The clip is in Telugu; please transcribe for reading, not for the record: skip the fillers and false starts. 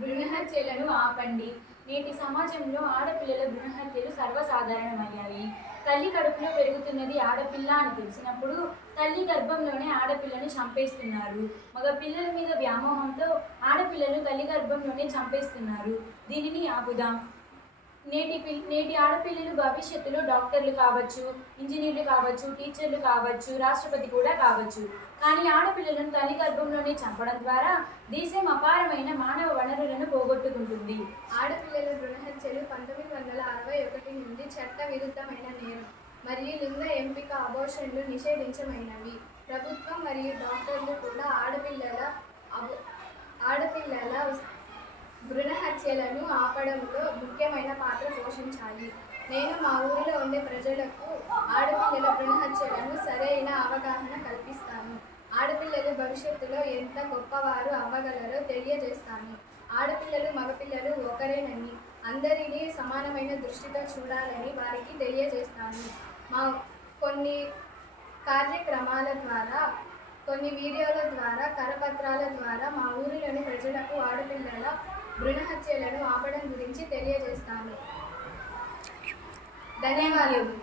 భ్రూణహత్యలను ఆపండి. నేటి సమాజంలో ఆడపిల్లల భ్రూణహత్యలు సర్వసాధారణమయ్యాయి. తల్లి కడుపులో పెరుగుతున్నది ఆడపిల్ల అని తెలిసినప్పుడు తల్లి గర్భంలోనే ఆడపిల్లను చంపేస్తున్నారు. మగ పిల్లల మీద వ్యామోహంతో ఆడపిల్లలు తల్లి గర్భంలోనే చంపేస్తున్నారు. దీనిని ఆపుదాం. నేటి ఆడపిల్లలు భవిష్యత్తులో డాక్టర్లు కావచ్చు, ఇంజనీర్లు కావచ్చు, టీచర్లు కావచ్చు, రాష్ట్రపతి కూడా కావచ్చు. కానీ ఆడపిల్లలను తల్లి గర్భంలోనే చంపడం ద్వారా దేశం అపారమైన మానవ వనరులను పోగొట్టుకుంటుంది. ఆడపిల్లల భ్రూణహత్యలు 1961 నుండి చట్ట విరుద్ధమైన నేరం మరియు లింగ ఎంపిక అబోర్షన్లు నిషేధించమైనవి. ప్రభుత్వం మరియు డాక్టర్లు కూడా ఆడపిల్లల భ్రూణహత్యలను ఆపడంలో ముఖ్యమైన పాత్ర పోషించాలి. నేను మా ఊరిలో ఉండే ప్రజలకు ఆడపిల్లల భ్రూణహత్యలను సరైన అవగాహన కల్పిస్తాను. ఆడపిల్లలు భవిష్యత్తులో ఎంత గొప్పవారు అవ్వగలరో తెలియజేస్తాను. ఆడపిల్లలు మగపిల్లలు ఒకరేనని, అందరినీ సమానమైన దృష్టితో చూడాలని వారికి తెలియజేస్తాను. మా కొన్ని కార్యక్రమాల ద్వారా, కొన్ని వీడియోల ద్వారా, కరపత్రాల ద్వారా మా ఊరిలోని ప్రజలకు ఆడపిల్లల భ్రూణహత్యలను ఆపడం గురించి తెలియజేస్తాను. ధన్యవాదాలు.